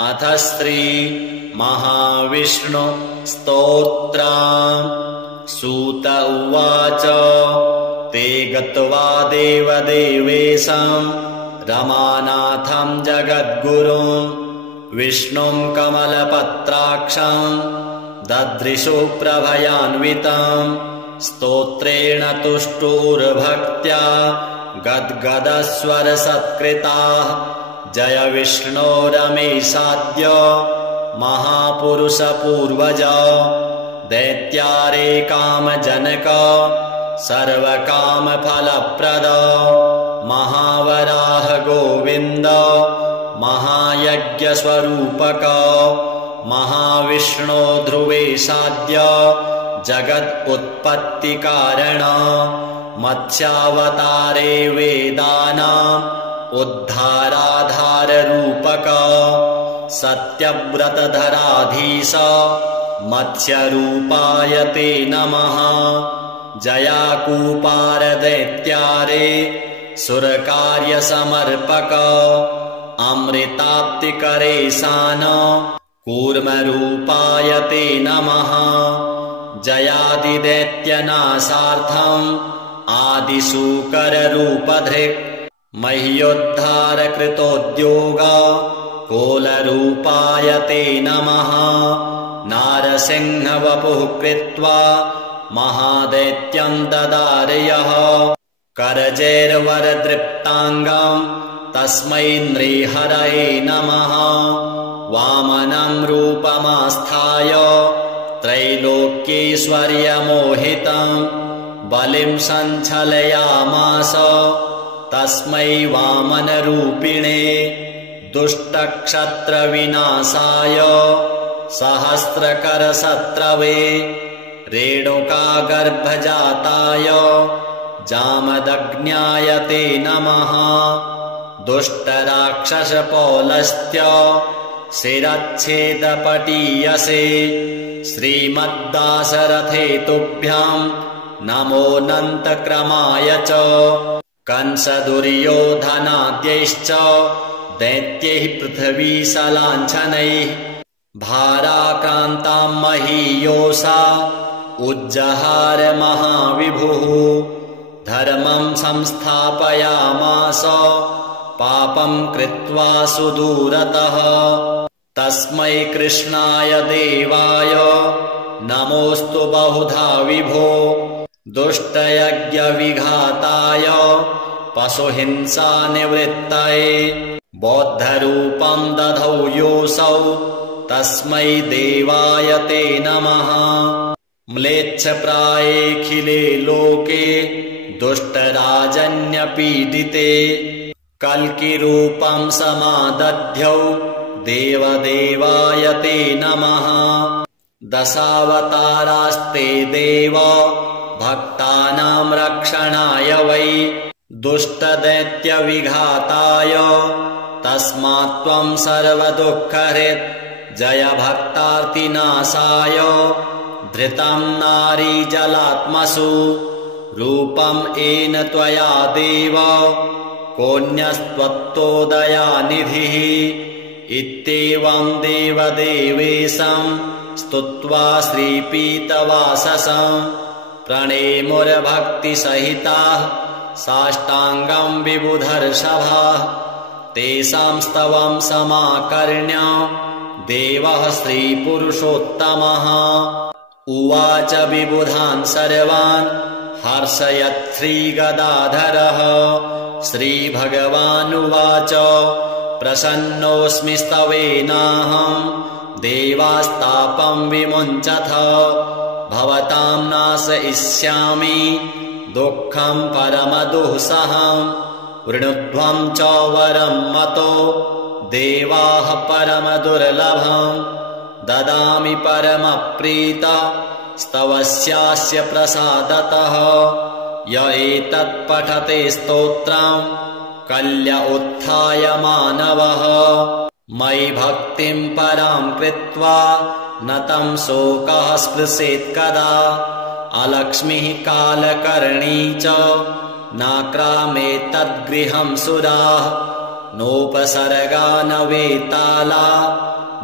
अथ श्री महाविष्णु स्तोत्रम्। सूत उवाच ते गत्वा देवदेवेशं रमानाथं जगद्गुरुं विष्णुं कमलपत्राक्षं ददृशु प्रभयान्वितं स्तोत्रेण तुष्टुर्भक्त्या गद्गदस्वरसत्कृताः जय विष्णो रमेशाद्य महापुरुषपूर्वज दैत्यारे कामजनक सर्वकामफलप्रद महावराह गोविन्द महायज्ञस्वरूपक महाविष्णो ध्रुवेशाद्य जगदुत्पत्तिकारण मत्स्यावतारे वेदानाम् उद्धाराधाररूपक सत्यव्रतधराधीश मत्स्यरूपाय ते नमः। जयाकूपारदैत्यारे सुरकार्यसमर्पक अमृताप्तिकरे सान कूर्मरूपाय ते नमः। जयादिदैत्यनाशार्थम् आदिशूकररूपधृक् मह्योद्धारकृतोद्योग कोलरूपाय ते नमः। नारसिंहवपुः कृत्वा महादैत्यं ददारयः करजैर्वरदृप्ताङ्गं तस्मै नृहरये नमः। वामनं रूपमास्थाय त्रैलोक्यैश्वर्यमोहितं बलिं सञ्चलयामास तस्मै वामनरूपिणे। दुष्टक्षत्रविनाशाय सहस्रकरशत्रवे रेणुकागर्भजाताय जामदग्न्याय ते नमः। दुष्टराक्षसपौलस्त्य शिरच्छेदपटीयसे श्रीमद्दाशरथे तुभ्यं नमोऽनन्तक्रमाय च। कंसदुर्योधनाद्यैश्च दैत्यैः पृथिवीशलाञ्छनैः भाराक्रान्तां महीयोषा उज्जहार महाविभुः। धर्मं संस्थापयामास पापं कृत्वा सुदूरतः तस्मै कृष्णाय देवाय नमोऽस्तु बहुधा विभो। दुष्टयज्ञविघाताय पशुहिंसानिवृत्तये बौद्धरूपं दधौ योऽसौ तस्मै देवाय ते नमः। म्लेच्छप्रायेऽखिले लोके दुष्टराजन्यपीडिते कल्किरूपं समादध्यौ देवदेवाय ते नमः। दशावतारास्ते देव भक्तानां रक्षणाय वै दुष्टदैत्यविघाताय तस्मात् त्वं सर्वदुःखहृत् जय भक्तार्तिनाशाय। धृतं नारीजलात्मसु रूपं येन त्वया देव कोऽन्यस्त्वत्तोदयानिधिः। इत्येवं देवदेवेशं स्तुत्वा श्रीपीतवाससं प्रणेमुर्भक्तिसहिताः साष्टाङ्गं विबुधर्षभाः। तेषां स्तवं समाकर्ण्य देवः श्रीपुरुषोत्तमः उवाच विबुधान् सर्वान् हर्षयत् श्रीगदाधरः। श्रीभगवानुवाच प्रसन्नोऽस्मि स्तवेनाहं देवास्तापं विमुञ्चथ भवतां नाशयिष्यामि दुःखं परमदुःसहं। वृणुध्वं च वरं मतो देवाः परमदुर्लभं ददामि परमप्रीत स्तवस्यास्य प्रसादतः। य एतत् पठते स्तोत्रं कल्य उत्थाय मानवः। मयि भक्तिं परां कृत्वा न तं शोकः स्पृशेत् कदा। अलक्ष्मीः कालकर्णी च नाक्रामेतद्गृहं सुराः नोपसर्गा न वेताला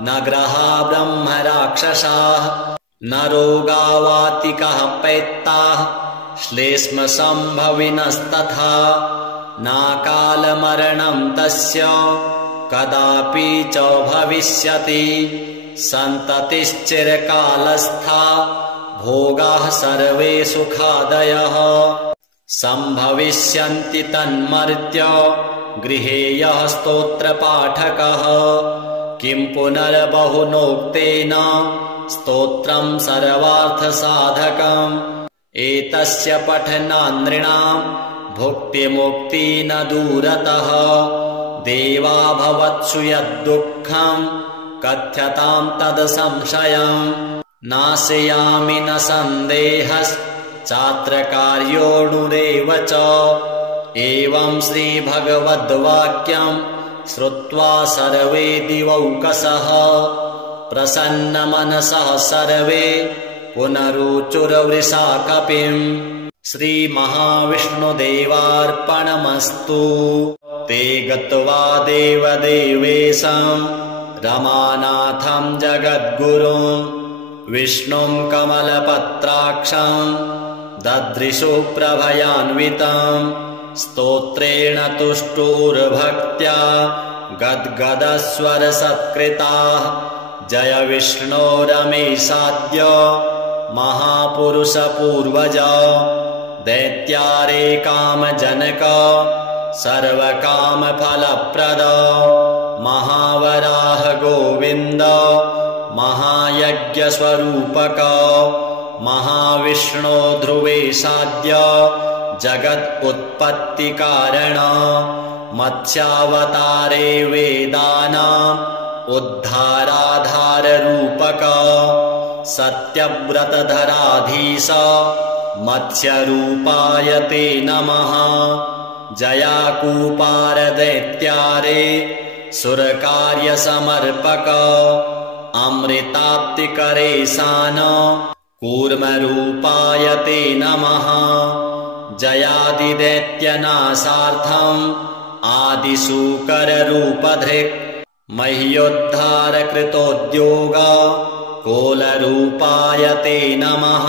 न ग्रहा ब्रह्म राक्षसाः न रोगावातिकः पैत्ताः श्लेष्म सम्भविनस्तथा नाकालमरणं तस्य कदापि च भविष्यति सन्ततिश्चिरकालस्था भोगाः सर्वे सुखादयः सम्भविष्यन्ति तन्मर्त्य गृहे यः स्तोत्रपाठकः किं पुनर्बहुनोक्तेन स्तोत्रं सर्वार्थसाधकम् एतस्य पठनान् नृणां भुक्तिमुक्ति न दूरतः देवा भवत्सु यद्दुःखं कथ्यतां तद्संशयम् नाशयामि न सन्देहश्चात्र कार्योऽणुरेव च एवं श्रीभगवद्वाक्यं श्रुत्वा सर्वे दिवौकसः प्रसन्नमनसः सर्वे पुनरुचुर्वृषा कपिम् श्रीमहाविष्णुदेवार्पणमस्तु। ते गत्वा देवदेवेशं रमानाथं जगद्गुरुं विष्णुं कमलपत्राक्षं ददृशु प्रभयान्वितं स्तोत्रेण तुष्टुर्भक्त्या गद्गदस्वरसत्कृताः जय विष्णो रमेशाद्य महापुरुषपूर्वज दैत्यारे कामजनक सर्वकामफलप्रद महावराह गोविन्द महायज्ञस्वरूपक महाविष्णो ध्रुवेशाद्य जगत्पुत्पत्तिकारण मत्स्यावतारे वेदानाम् उद्धाराधाररूपक सत्यव्रतधराधीश मत्स्यरूपाय ते नमः जयाकूपारदैत्यारे सुरकार्यसमर्पक अमृताप्तिकरे सान कूर्मरूपाय ते नमः जयादिदैत्यनाशार्थम् आदिशूकररूपधृक् मह्योद्धारकृतोद्योग कोलरूपाय ते नमः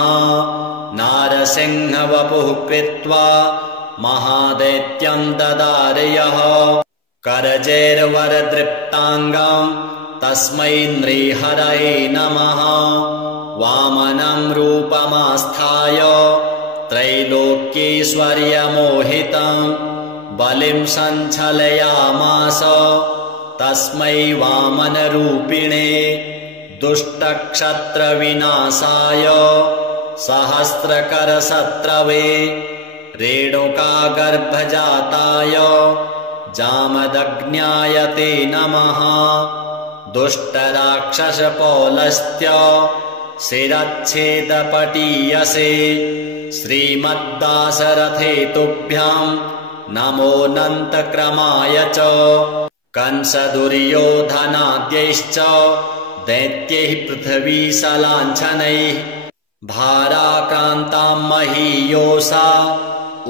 नारसिंहवपुः कृत्वा महादैत्यं ददारयः करजैर्वरदृप्ताङ्गं तस्मै नृहरये नमः वामनं रूपमास्थाय त्रैलोक्यैश्वर्यमोहितं बलिं सञ्चलयामास तस्मै वामनरूपिणे दुष्टक्षत्रविनाशाय सहस्रकरशत्रवे रेणुकागर्भजाताय जामदग्न्याय ते नमः दुष्टराक्षसपौलस्त्य शिरच्छेदपटीयसे श्रीमद्दाशरथे तुभ्यं नमोऽनन्तक्रमाय च कंसदुर्योधनाद्यैश्च दैत्यैः पृथ्वीशलाञ्छनैः भाराक्रान्तां महीयोषा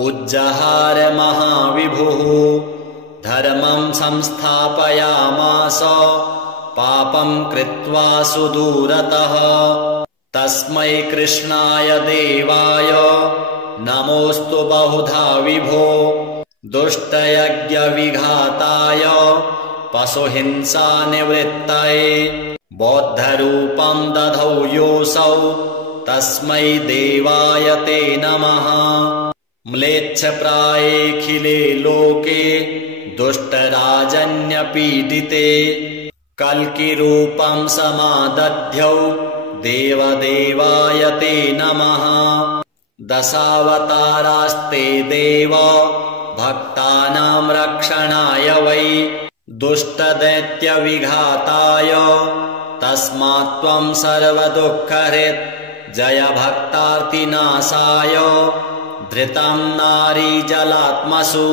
उज्जहार महाविभुः धर्मं संस्थापयामास पापं कृत्वा सुदूरतः तस्मै कृष्णाय देवाय नमोऽस्तु बहुधा विभो दुष्टयज्ञविघाताय पशुहिंसानिवृत्तये बौद्धरूपं दधौ योऽसौ तस्मै देवाय ते नमः म्लेच्छप्रायेऽखिले लोके दुष्टराजन्यपीडिते कल्किरूपं समादध्यौ देवदेवाय ते नमः दशावतारास्ते देव भक्तानां रक्षणाय वै दुष्टदैत्यविघाताय तस्मात् त्वं सर्वदुःखहृत् जय भक्तार्तिनाशाय धृतं नारीजलात्मसु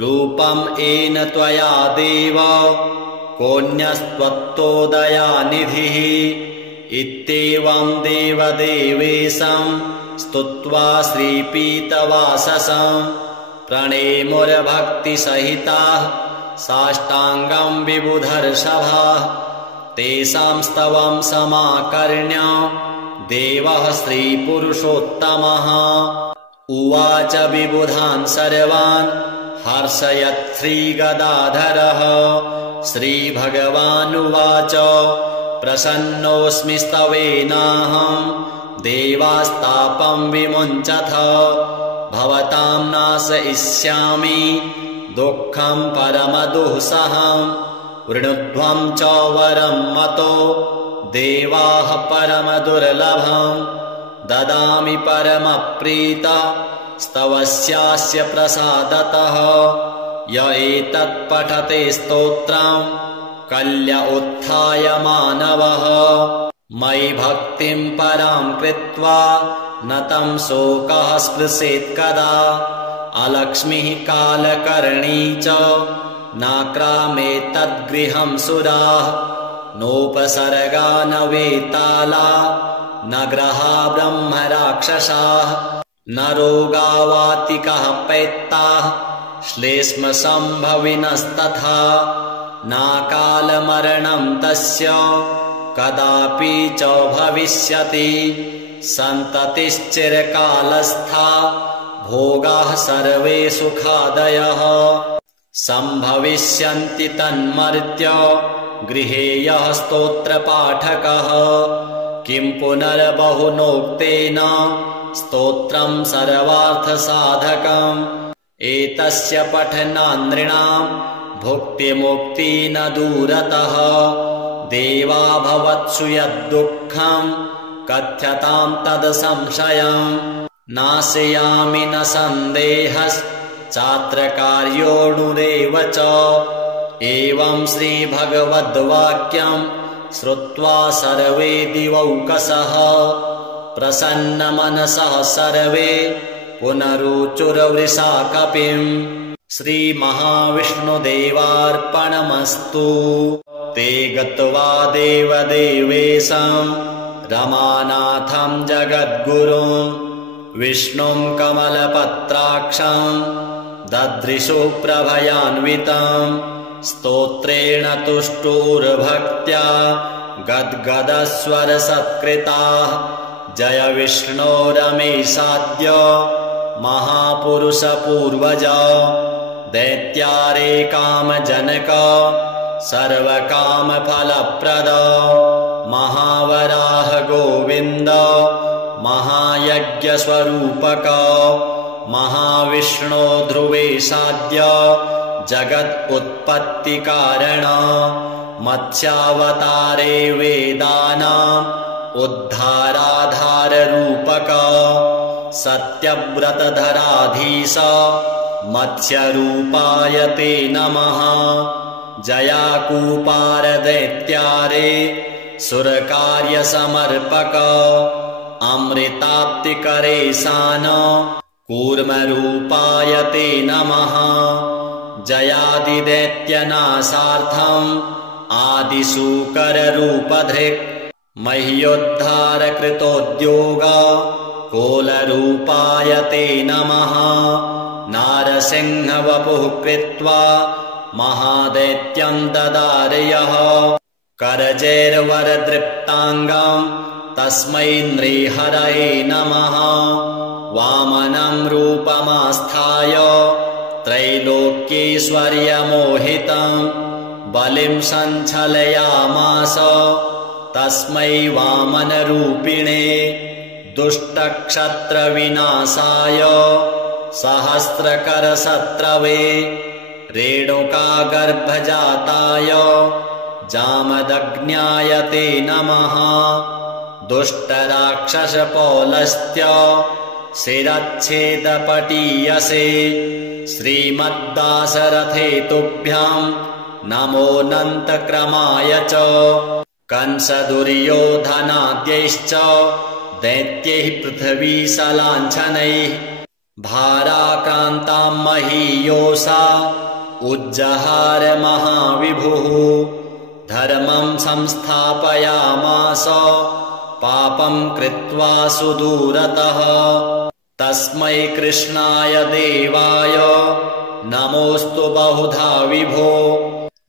रूपं येन त्वया देव कोऽन्यस्त्वत्तोदयानिधिः इत्येवं देवदेवेशं स्तुत्वा श्रीपीतवाससं प्रणेमुर्भक्तिसहिताः साष्टाङ्गं विबुधर्षभः तेषां स्तवं समाकर्ण्य देवः श्रीपुरुषोत्तमः उवाच विबुधान् सर्वान् हर्षयत् श्रीगदाधरः श्रीभगवानुवाच प्रसन्नोऽस्मि स्तवेनाहं देवास्तापं विमुञ्चथ भवतां नाशयिष्यामि दुःखं परमदुःसहं वृणुध्वं च वरं मतो देवाः परमदुर्लभं ददामि परमप्रीत स्तवस्यास्य प्रसादतः य एतत् पठते स्तोत्रं कल्य उत्थाय मानवः मयि भक्तिं परां कृत्वा न तं शोकः स्पृशेत् कदा अलक्ष्मीः कालकर्णी च नाक्रामेतद्गृहं सुराः नोपसर्गा न वेताला न ग्रहा ब्रह्मराक्षसाः न रोगावातिकः पैत्ताः श्लेष्मसम्भविनस्तथा नाकालमरणं तस्य कदापि च भविष्यति सन्ततिश्चिरकालस्था भोगाः सर्वे सुखादयः सम्भविष्यन्ति तन्मर्त्य गृहे यः स्तोत्रपाठकः किं पुनर्बहुनोक्तेन स्तोत्रं सर्वार्थसाधकम् एतस्य पठनान् नृणां भुक्तिमुक्ति न दूरतः देवा भवत्सु यद्दुःखं कथ्यतां तद्संशयम् नाशयामि न सन्देहश्चात्रकार्योऽणुरेव च एवं श्रीभगवद्वाक्यं श्रुत्वा सर्वे दिवौकसः प्रसन्नमनसः सर्वे पुनरुचुर्वृषा कपिम् श्रीमहाविष्णुदेवार्पणमस्तु ते गत्वा देवदेवेशं रमानाथं जगद्गुरुं विष्णुं कमलपत्राक्षं ददृशु प्रभयान्वितं स्तोत्रेण तुष्टुर्भक्त्या गद्गदस्वरसत्कृताः जय विष्णो रमेशाद्य महापुरुषपूर्वज दैत्यारे कामजनक सर्वकामफलप्रद महावराह गोविन्द महायज्ञस्वरूपक महाविष्णो ध्रुवेशाद्य जगत्पुत्पत्तिकारण मत्स्यावतारे वेदानाम् उद्धाराधाररूपक सत्यव्रतधराधीश मत्स्यरूपाय ते नमः जयाकूपारदैत्यारे सुरकार्यसमर्पक अमृताप्तिकरे सान कूर्मरूपाय ते नमः जयादिदैत्यनाशार्थम् आदिशूकररूपधृक् मह्योद्धारकृतोद्योग कोलरूपाय ते नमः नारसिंहवपुः कृत्वा महादैत्यं ददारयः करजैर्वरदृप्ताङ्गं तस्मै नृहरये नमः वामनं रूपमास्थाय त्रैलोक्यैश्वर्यमोहितं बलिं सञ्चलयामास तस्मै वामनरूपिणे दुष्टक्षत्रविनाशाय सहस्रकरशत्रवे रेणुकागर्भजाताय जामदग्न्याय ते नमः दुष्टराक्षसपौलस्त्य शिरच्छेदपटीयसे श्रीमद्दाशरथे तुभ्यं नमोऽनन्तक्रमाय च कंसदुर्योधनाद्यैश्च दैत्यैः पृथ्वीशलाञ्छनैः भाराक्रान्तां महीयोषा उज्जहार महाविभुः धर्मं संस्थापयामास पापं कृत्वा सुदूरतः तस्मै कृष्णाय देवाय नमोऽस्तु बहुधा विभो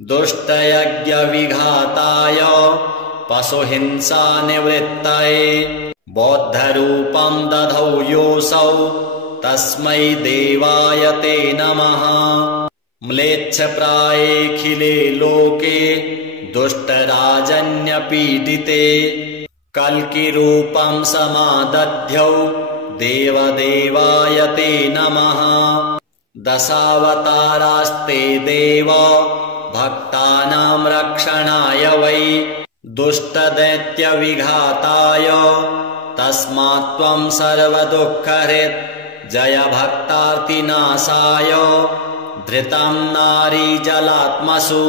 दुष्टयज्ञविघाताय पशुहिंसानिवृत्तये बौद्धरूपं दधौ योऽसौ तस्मै देवाय ते नमः म्लेच्छप्रायेऽखिले लोके दुष्टराजन्यपीडिते कल्किरूपं समादध्यौ देवदेवाय ते नमः दशावतारास्ते देव भक्तानां रक्षणाय वै दुष्टदैत्यविघाताय तस्मात् त्वं सर्वदुःखहृत् जय भक्तार्तिनाशाय धृतं नारीजलात्मसु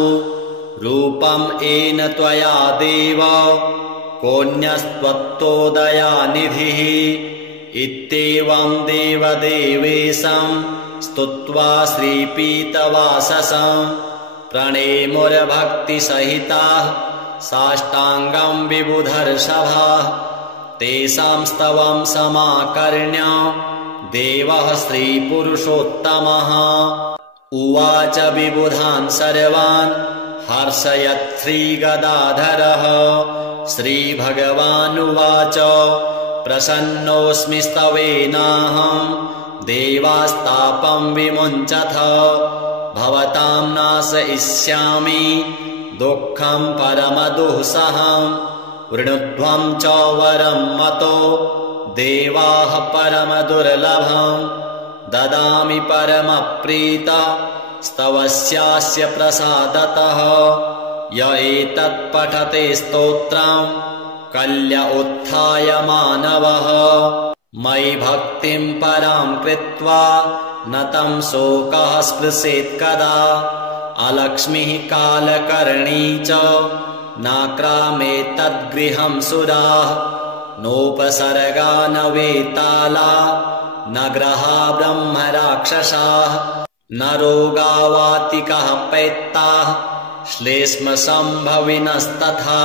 रूपं येन त्वया देव कोऽन्यस्त्वत्तोदयानिधिः इत्येवं देवदेवेशं स्तुत्वा श्रीपीतवाससं प्रणेमुर्भक्तिसहिताः साष्टाङ्गं विबुधर्षभाः तेषां स्तवं समाकर्ण्य देवः श्रीपुरुषोत्तमः उवाच विबुधान् सर्वान् हर्षयत् श्रीगदाधरः श्रीभगवानुवाच प्रसन्नोऽस्मि स्तवेनाहं देवास्तापं विमुञ्चथ भवतां नाशयिष्यामि दुःखं परमदुःसहं वृणुध्वं च वरं मतो देवाः परमदुर्लभं ददामि परमप्रीत स्तवस्यास्य प्रसादतः य एतत् पठते स्तोत्रं कल्य उत्थाय मानवः मयि भक्तिं परां कृत्वा न तं शोकः स्पृशेत् कदा अलक्ष्मीः कालकर्णी च नाक्रामेतद्गृहं सुराः नोपसर्गा न वेताला न ग्रहा ब्रह्मराक्षसाः न रोगावातिकः पैत्ताः श्लेष्मसम्भविनस्तथा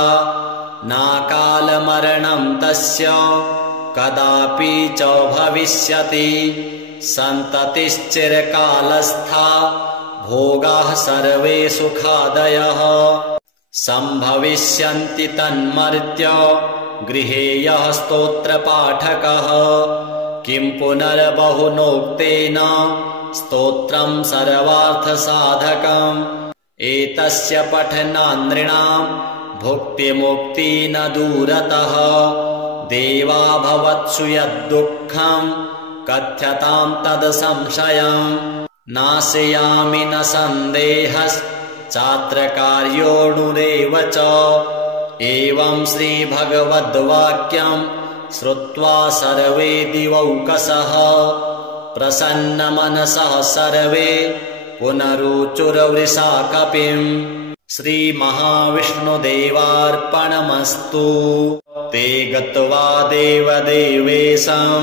नाकालमरणं तस्य कदापि च भविष्यति सन्ततिश्चिरकालस्था भोगाः सर्वे सुखादयः सम्भविष्यन्ति तन्मर्त्य गृहे यः स्तोत्रपाठकः किं पुनर्बहुनोक्तेन स्तोत्रं सर्वार्थसाधकम् एतस्य पठनान् नृणां भुक्तिमुक्ति न दूरतः देवा भवत्सु यद्दुःखं कथ्यतां तद्संशयं नाशयामि न सन्देहश्चात्रकार्योऽणुरेव च एवं श्रीभगवद्वाक्यं श्रुत्वा सर्वे दिवौकसः प्रसन्नमनसः सर्वे पुनरुचुर्वृषा कपिम् श्रीमहाविष्णुदेवार्पणमस्तु ते गत्वा देवदेवेशं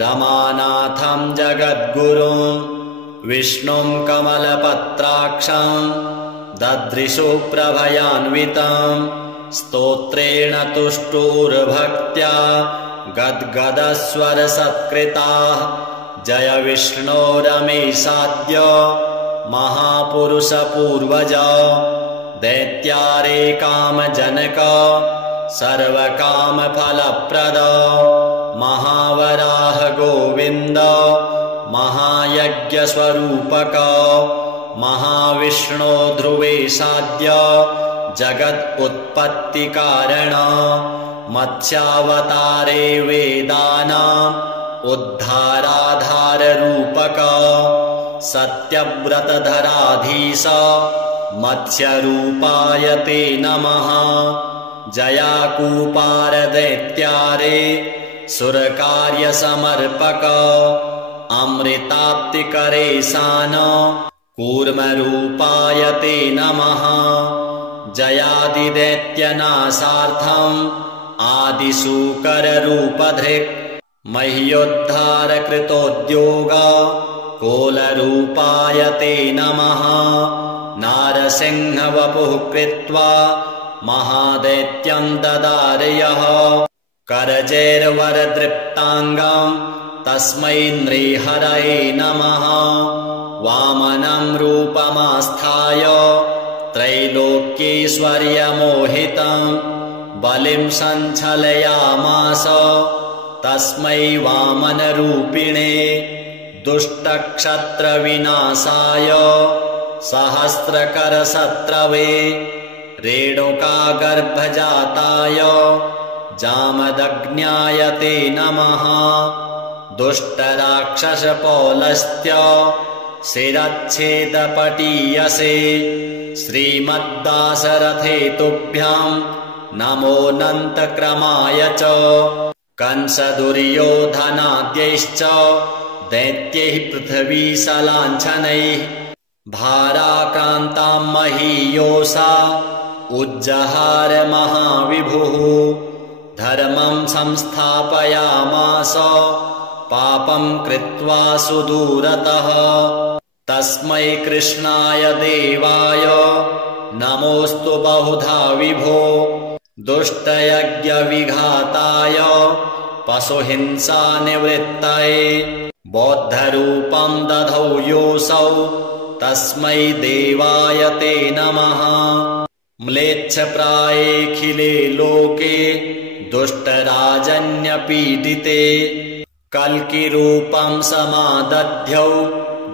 रमानाथं जगद्गुरुं विष्णुं कमलपत्राक्षं ददृशु प्रभयान्वितं स्तोत्रेण तुष्टुर्भक्त्या गद्गदस्वरसत्कृताः जय विष्णो रमेशाद्य महापुरुषपूर्वज दैत्यारे कामजनक सर्वकामफलप्रद महावराह गोविन्द महायज्ञस्वरूपक महाविष्णो ध्रुवेशाद्य जगत्पुत्पत्तिकारण मत्स्यावतारे वेदानाम् उद्धाराधाररूपक सत्यव्रतधराधीश मत्स्यरूपाय ते नमः जयाकूपारदैत्यारे सुरकार्यसमर्पक अमृताप्तिकरे सान कूर्मरूपाय ते नमः जयादिदैत्यनाशार्थम् आदिशूकररूपधृक् मह्योद्धारकृतोद्योग कोलरूपाय ते नमः नारसिंहवपुः कृत्वा महादैत्यं ददारयः करजैर्वरदृप्ताङ्गं तस्मै नृहरये नमः वामनं रूपमास्थाय त्रैलोक्यैश्वर्यमोहितं बलिं सञ्चलयामास तस्मै वामनरूपिणे दुष्टक्षत्रविनाशाय सहस्रकरशत्रवे रेणुकागर्भजाताय जामदग्न्याय ते नमः। दुष्टराक्षसपौलस्त्य शिरच्छेदपटीयसे श्रीमद्दाशरथे तुभ्यां नमोऽनन्तक्रमाय च। कंसदुर्योधनाद्यैश्च दैत्यैः पृथ्वीशलाञ्छनैः भाराक्रान्तां महीयोषा उज्जहार महाविभुः। धर्मं संस्थापयामास पापं कृत्वा सुदूरतः तस्मै कृष्णाय देवाय नमोऽस्तु बहुधा विभो। दुष्टयज्ञविघाताय पशुहिंसानिवृत्तये बौद्धरूपं दधौ योऽसौ तस्मै देवाय ते नमः। म्लेच्छप्रायेऽखिले लोके दुष्टराजन्यपीडिते कल्किरूपं समादध्यौ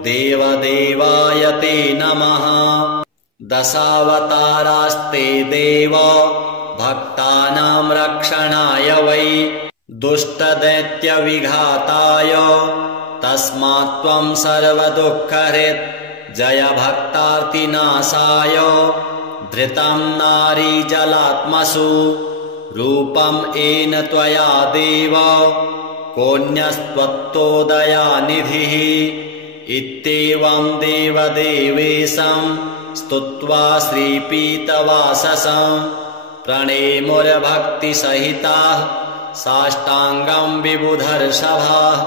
देवदेवाय ते नमः। दशावतारास्ते देव भक्तानां रक्षणाय वै दुष्टदैत्यविघाताय तस्मात् त्वं सर्वदुःखहृत् जय भक्तार्तिनाशाय। धृतं नारीजलात्मसु रूपं येन त्वया देव कोऽन्यस्त्वत्तोदयानिधिः। इत्येवं देवदेवेशं स्तुत्वा श्रीपीतवाससं प्रणेमुर्भक्तिसहिताः साष्टाङ्गं विबुधर्षभाः।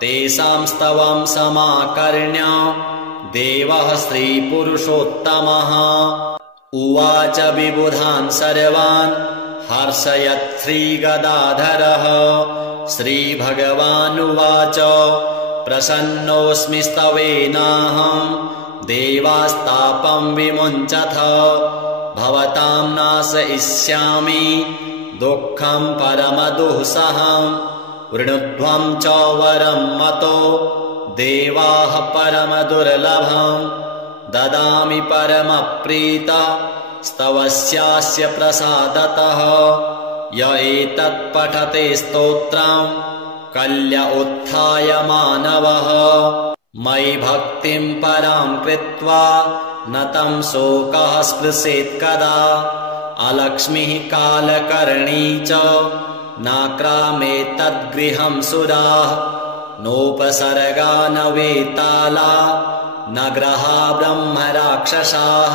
तेषां स्तवं समाकर्ण्य देवः श्रीपुरुषोत्तमः उवाच विबुधान् सर्वान् हर्षयत् श्रीगदाधरः। श्रीभगवानुवाच प्रसन्नोऽस्मि स्तवेनाहं देवास्तापं विमुञ्चथ। भवतां नाशयिष्यामि दुःखं परमदुःसहं। वृणुध्वं च वरं मतो देवाः परमदुर्लभं। ददामि परमप्रीत स्तवस्यास्य प्रसादतः। य एतत् पठते स्तोत्रं कल्य उत्थाय मानवः। मयि भक्तिं परां कृत्वा न तं शोकः स्पृशेत् कदा। अलक्ष्मीः कालकर्णी च नाक्रामेतद्गृहं सुराः। नोपसर्गा न वेताला न ग्रहा ब्रह्मराक्षसाः।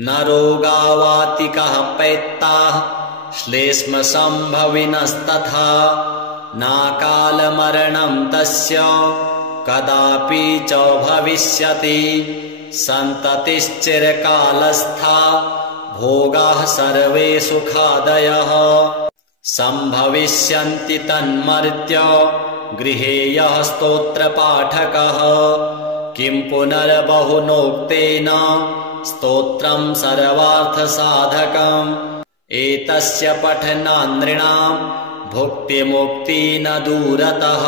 न रोगावातिकः पैत्ताः श्लेष्मसम्भविनस्तथा। नाकालमरणं तस्य कदापि च भविष्यति। सन्ततिश्चिरकालस्था भोगाः सर्वे सुखादयः। सम्भविष्यन्ति तन्मर्त्य गृहे यः स्तोत्रपाठकः। किं पुनर्बहुनोक्तेन स्तोत्रं सर्वार्थसाधकम्। एतस्य पठनान् नृणां भुक्तिमुक्ति न दूरतः।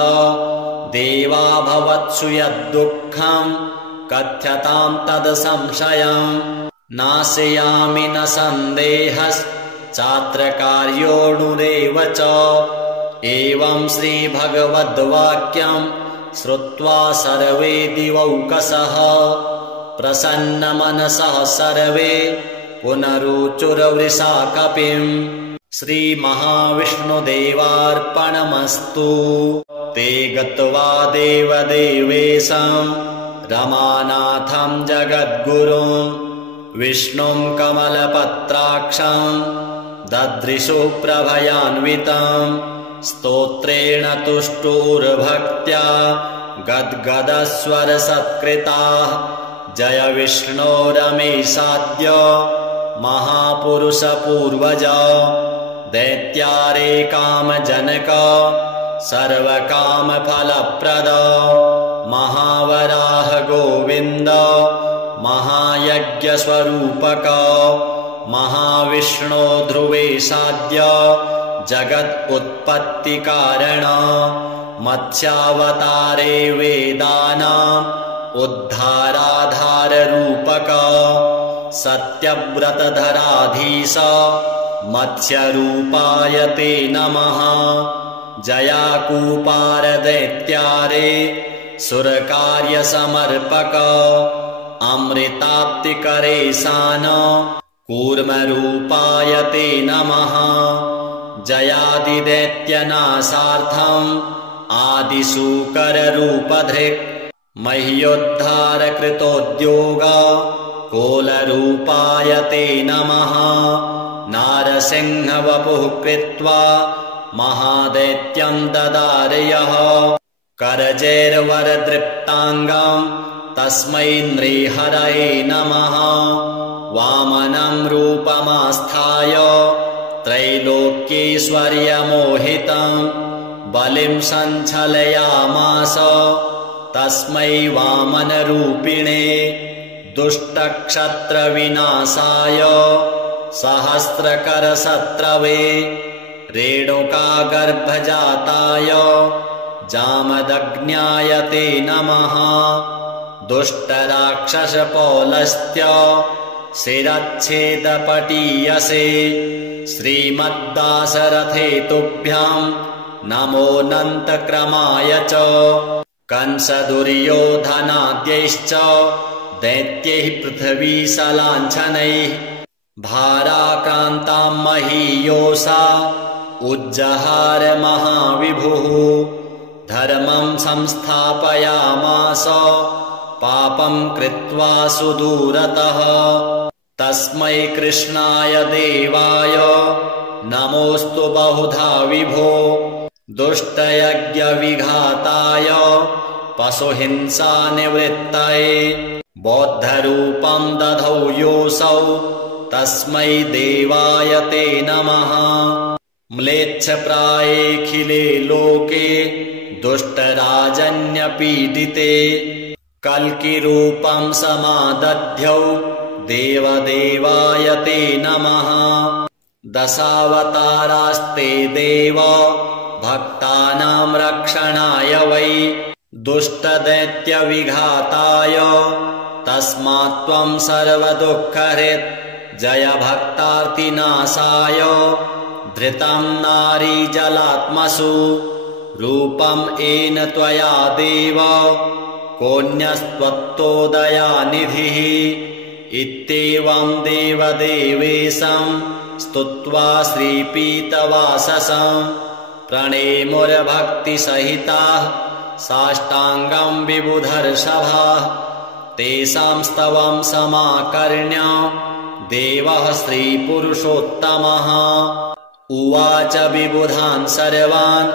देवा भवत्सु यद्दुःखं कथ्यतां तद्संशयम्। नाशयामि न सन्देहश्चात्रकार्योऽणुरेव च। एवं श्रीभगवद्वाक्यं श्रुत्वा सर्वे दिवौकसः प्रसन्नमनसः सर्वे पुनरुचुर्वृषा कपिम्। श्रीमहाविष्णुदेवार्पणमस्तु। ते गत्वा देवदेवेशं रमानाथं जगद्गुरुं विष्णुं कमलपत्राक्षं ददृशु प्रभयान्वितं। स्तोत्रेण तुष्टुर्भक्त्या गद्गदस्वरसत्कृताः। जय विष्णो रमेशाद्य महापुरुषपूर्वज। दैत्यारे कामजनक सर्वकामफलप्रद महावराह गोविन्द महायज्ञस्वरूपक महाविष्णो ध्रुवेशाद्य जगत् उत्पत्तिकारण मत्स्यावतारे वेदानाम् उद्धाराधाररूपक सत्यव्रतधराधीश मत्स्यरूपाय ते नमः जयाकूपारदैत्यारे सुरकार्यसमर्पक अमृताप्तिकरे सान कूर्मरूपाय ते नमः जयादिदैत्यनाशार्थम् आदिशूकररूपधृक् मह्योद्धारकृतोद्योग कोलरूपाय ते नमः नारसिंहवपुः कृत्वा महादैत्यं ददारयः करजैर्वरदृप्ताङ्गम् तस्मै नृहरये नमः वामनं रूपमास्थाय त्रैलोक्यैश्वर्यमोहितं बलिं सञ्चलयामास तस्मै वामनरूपिणे दुष्टक्षत्रविनाशाय सहस्रकरशत्रवे रेणुकागर्भजाताय जामदग्न्याय ते नमः दुष्टराक्षसपौलस्त्य शिरच्छेदपटीयसे श्रीमद्दाशरथे तुभ्यां नमोऽनन्तक्रमाय च कंसदुर्योधनाद्यैश्च दैत्यैः पृथ्वीशलाञ्छनैः भाराक्रान्तां महीयोषा उज्जहार महाविभुः धर्मं संस्थापयामास पापं कृत्वा सुदूरतः तस्मै कृष्णाय देवाय नमोऽस्तु बहुधा विभो दुष्टयज्ञविघाताय पशुहिंसानिवृत्तये बौद्धरूपं दधौ योऽसौ तस्मै देवाय ते नमः म्लेच्छप्रायेऽखिले लोके दुष्टराजन्यपीडिते कल्किरूपं समादध्यौ देवदेवाय ते नमः दशावतारास्ते देव भक्तानां रक्षणाय वै दुष्टदैत्यविघाताय तस्मात् त्वं सर्वदुःखहृत् जय भक्तार्तिनाशाय धृतं नारीजलात्मसु रूपं येन त्वया देव कोऽन्यस्त्वत्तोदयानिधिः इत्येवं देवदेवेशं स्तुत्वा श्रीपीतवाससं प्रणेमुर्भक्तिसहिताः साष्टाङ्गं विबुधर्षभाः तेषां स्तवं समाकर्ण्य देवः श्रीपुरुषोत्तमः उवाच विबुधान् सर्वान्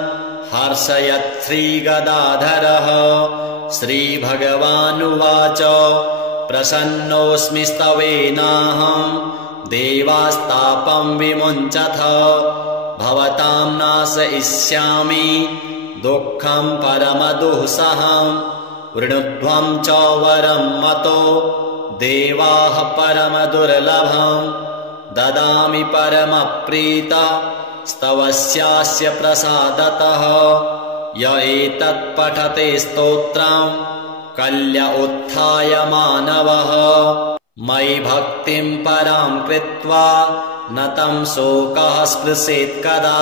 हर्षयत् श्रीगदाधरः श्रीभगवानुवाच प्रसन्नोऽस्मि स्तवेनाहं देवास्तापं विमुञ्चथ भवतां नाशयिष्यामि दुःखं परमदुःसहं वृणुध्वं च वरं मतो देवाः परमदुर्लभं ददामि परमप्रीत स्तवस्यास्य प्रसादतः य एतत् पठते स्तोत्रं कल्य उत्थाय मानवः मयि भक्तिं परां कृत्वा न तं शोकः स्पृशेत् कदा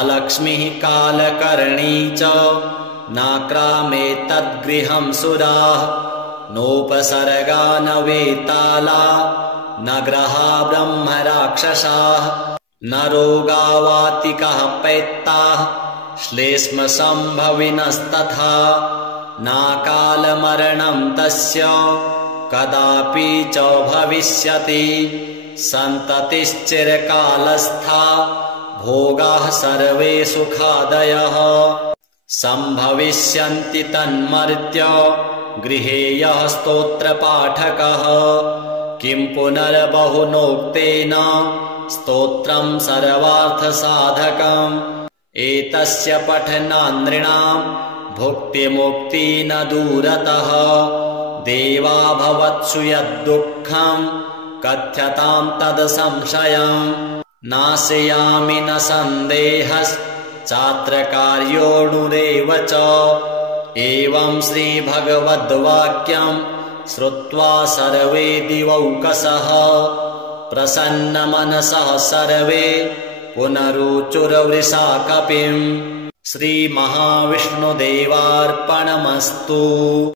अलक्ष्मीः कालकर्णी च नाक्रामेतद्गृहं सुराः नोपसर्गा न वेताला न ग्रहा ब्रह्मराक्षसाः न रोगावातिकः पैत्ताः श्लेष्मसम्भविनस्तथा नाकालमरणं तस्य कदापि च भविष्यति सन्ततिश्चिरकालस्था भोगाः सर्वे सुखादयः सम्भविष्यन्ति तन्मर्त्य गृहे यः स्तोत्रपाठकः किं पुनर्बहुनोक्तेन स्तोत्रं सर्वार्थसाधकम् एतस्य पठनान् नृणाम् भुक्तिमुक्ति न दूरतः। देवा भवत्सु यद्दुःखम् कथ्यताम् तद् संशयम्। नाशयामि न सन्देहश्चात्र कार्योऽणुरेव च। एवं श्रीभगवद्वाक्यम् श्रुत्वा सर्वे दिवौकसः प्रसन्नमनसः सर्वे पुनरुचुर्वृषा कपिम्। श्रीमहाविष्णुदेवार्पणमस्तु।